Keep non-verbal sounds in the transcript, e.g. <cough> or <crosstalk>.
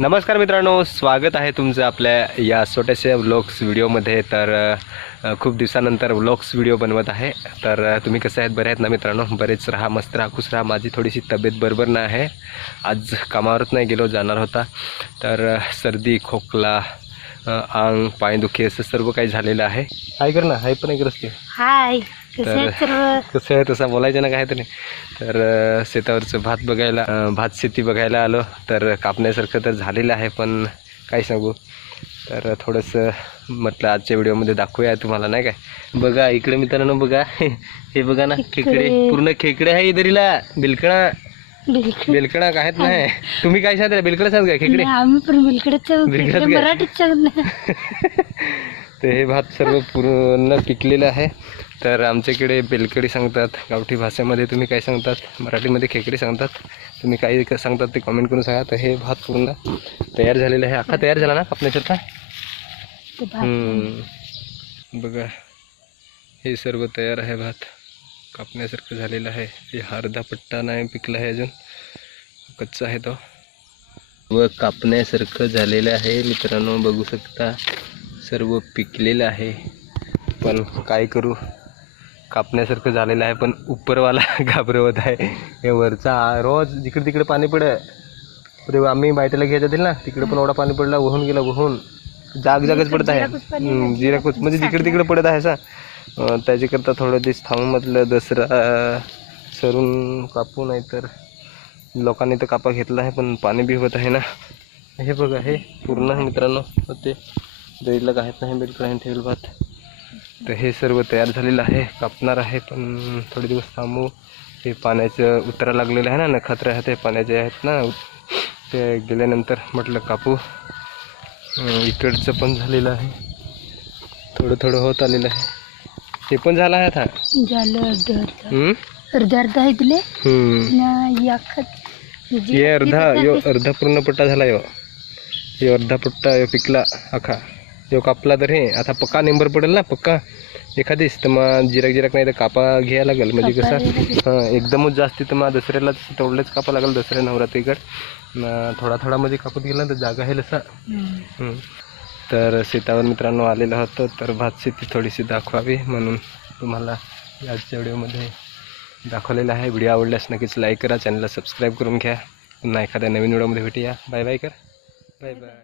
नमस्कार मित्रांनो स्वागत आहे तुमचं आपल्या या छोट्याशा व्लॉग्स व्हिडिओमध्ये तर खूप दिवसानंतर व्लॉग्स व्हिडिओ बनवत आहे. तर तुम्ही कसं आहेत? बरे आहेत ना मित्रांनो? बरेच राहा मस्त राहा खुश राहा. माझी थोडीशी तब्येत बरोबर नाही आहे. आज कामावरच नाही गेलो जाणार होता. तर सर्दी खोकला अंग पायदुखी असं सर्व काही झालेलं आहे. काय कर ना हाय पण ऐकत असते हाय कसे तर- कसं आहे तसं बोलायचं ना काय तरी तर शेतावरचं भात बघायला भात शेती बघायला आलो. तर कापण्यासारखं तर झालेलं आहे पण काय सांगू. तर थोडंसं म्हटलं आजच्या व्हिडिओमध्ये दाखवूया तुम्हाला नाही काय? बघा इकडे मित्रांनो बघा. <laughs> हे बघा ना खेकडे. पूर्ण खेकडे आहे इधरीला. बिलकणा काय आहेत नाही. तुम्ही काय सांगता बिलकणा सांग काय? खेकडे? आम्ही पण बिलकडेच? मराठीत सांगत नाही तर हे भात सर्व पूर्ण पिकलेलं आहे. तर आमच्याकडे बेलकडी सांगतात. गावठी भाषेमध्ये तुम्ही काय सांगतात? मराठीमध्ये खेकडी सांगतात. तुम्ही काही सांगतात ते कमेंट करून सांगा. तर हे भात पूर्ण तयार झालेलं आहे. अख्खा तयार झाला ना हम्म. बघा. हे सर्व तयार आहे भात. कापण्यासारखं झालेलं आहे. हे अर्धा पट्टा नाही पिकला आहे अजून. कच्चा आहे तो. व कापण्यासारखं झालेलं आहे. मित्रांनो बघू शकता सर्व पिकलेलं आहे. पण काय करू? कापण्यासारखं झालेलं आहे पण उपरवाला <laughs> घाबरवत आहे. हे वरचा रोज जिकडे तिकडे पाणी पड. अरे आम्ही बायटेला घ्यायचं जातील ना. तिकडे पण एवढा पाणी पडला वाहून गेला वाहून. जाग जागच पडत आहे. जिराकूच म्हणजे जिकडे तिकडे पडत आहे सा अं, त्याच्याकरता थोडं दिवस थांबू म्हटलं दसरा सरून कापू नाही तर लोकांनी तर कापा घेतला आहे पण पाणी बी होत आहे ना. हे बघा हे पूर्ण आहे मित्रांनो. ते दहीला आहेत नाही बिलकुल आहे ठेवलं भात. तर हे सर्व तयार झालेलं आहे कापणार आहे पण थोडे दिवस थांबू. हे पाण्याचं उतरा लागलेलं आहे ना नखात्र आहे ते पाण्याचे आहेत ना. ते गेल्यानंतर म्हटलं कापू. इकडचं पण झालेलं आहे. थोडं थोडं होत आलेलं आहे. हे पण झालं आहे आता? झालं अर्ध अर्ध. हम्म? अर्ध अर्ध आहे दिले हम्म. ना याखत हे अर्धा यो अर्धा पूर्ण पट्टा झाला यो. हे अर्धा पट्टा यो पिकला आखा यो कापला तर हे. आता पक्का नेंबर पडेल ना पक्का? एखादीच. तर मग जिरक जिरक नाही तर कापा घ्यायला लागेल. म्हणजे कसं? हां एकदमच जास्ती. तर मग दसऱ्यालाच तेवढंच कापा लागेल दसऱ्या नवरात्रीकडे. थोडा थोडा म्हणजे कापत गेला तर जागा आहे हम्म. तर शेतावर मित्रांनो आलेलं होतं तर भात शेती थोडीशी दाखवावी म्हणून तुम्हाला आजच्या व्हिडिओमध्ये दाखवलेलं आहे. व्हिडिओ आवडल्यास नक्कीच लाईक करा चॅनलला सबस्क्राईब करून घ्या. पुन्हा एखाद्या नवीन व्हिडिओमध्ये भेटूया. बाय बाय कर. Bye bye